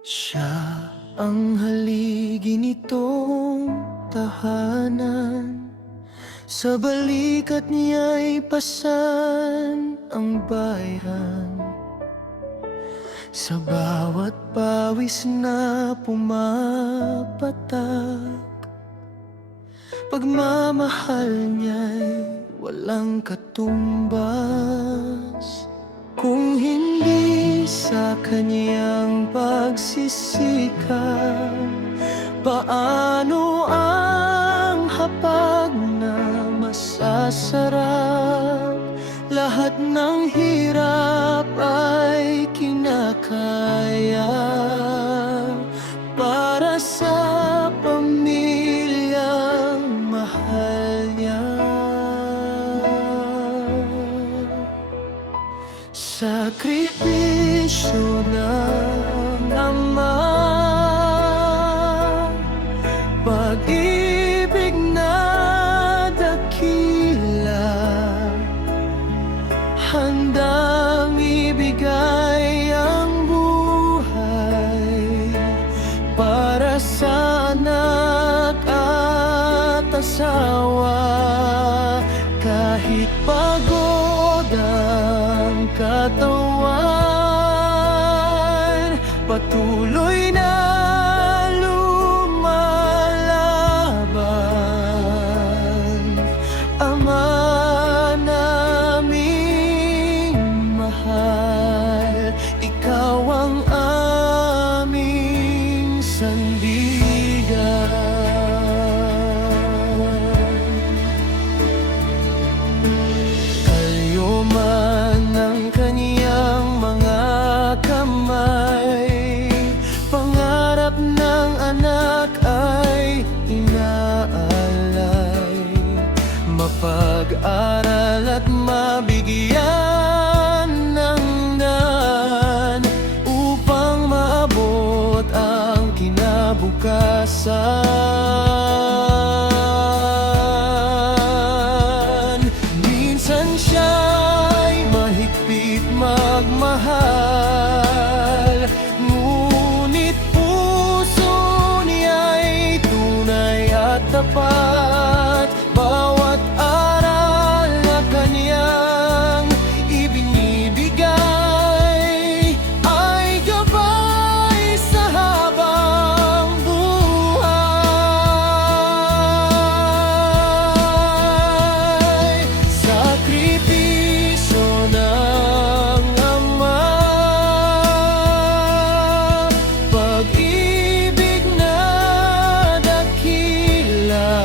Siya ang haligi nitong tahanan, sa balikat niya'y pasan ang bayan. Sa bawat pawis na pumapatak, pagmamahal niya'y walang katumbas. Kung hindi sa kanyang pagsisikap, paano ang hapag na masasarap? Lahat ng hirap ay kinakaya para sa pamilyang mahal niya. Sakripisyo ng Ama, pag-ibig na dakila, handang ibigay ang buhay para sa anak at asawa. Kahit pagod ang katawan, patuloy na lumalaban. Ama naming mahal, ikaw ang aming sandigan. Kalyo man ang kaniyang mga kamay, pangarap ng anak ay inaalay. Mapag-aral at mabigyan ng daan upang maabot ang kinabukasan. Minsan siya'y mahigpit magmahal, ngunit puso niya'y tunay at tapat. Bawat aral na kaniyang ibinibigay ay gabay sa habang buhay. Sakripisyo ng Ama, pag-ibig na dakila,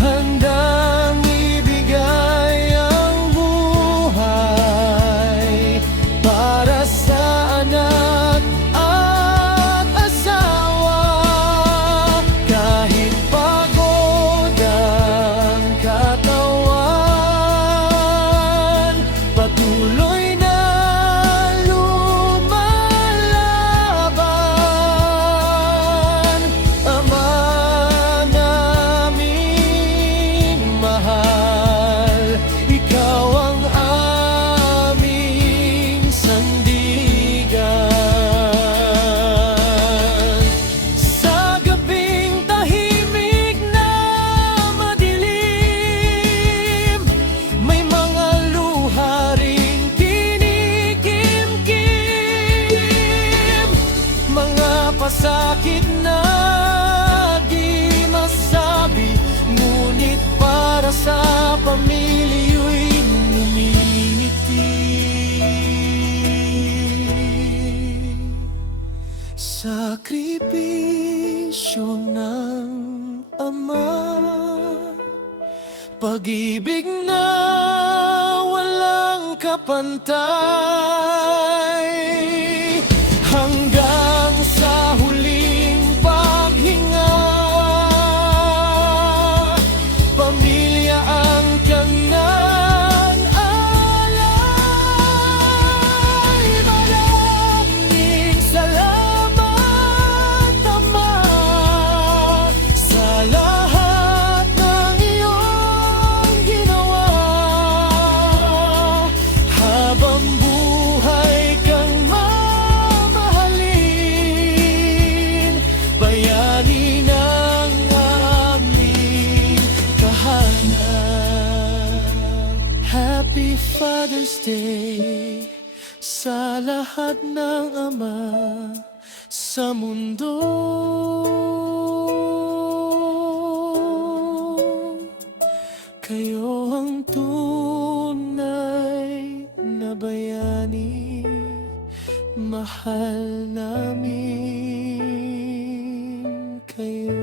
handang ibigay ang buhay para sa anak at asawa. Kahit pagod ang katawan, patuloy na lumalaban. Ama naming mahal, ikaw ang aming sandigan. Sa gabing tahimik na madilim, may mga luha ring kinikimkim, mga pasakit na di masabi, ngunit para sa pamilya'y ngumingiti. Sakripisyo ng Ama, pag-ibig na walang kapantay, hanggang sa huling paghinga. Pamilya ang tiyanan alay. Maraming salamat, Ama, sa lahat ng iyong ginawa. Habang buhay Namaste sa lahat ng ama sa mundo. Kayo ang tunay na bayani, mahal namin kayo.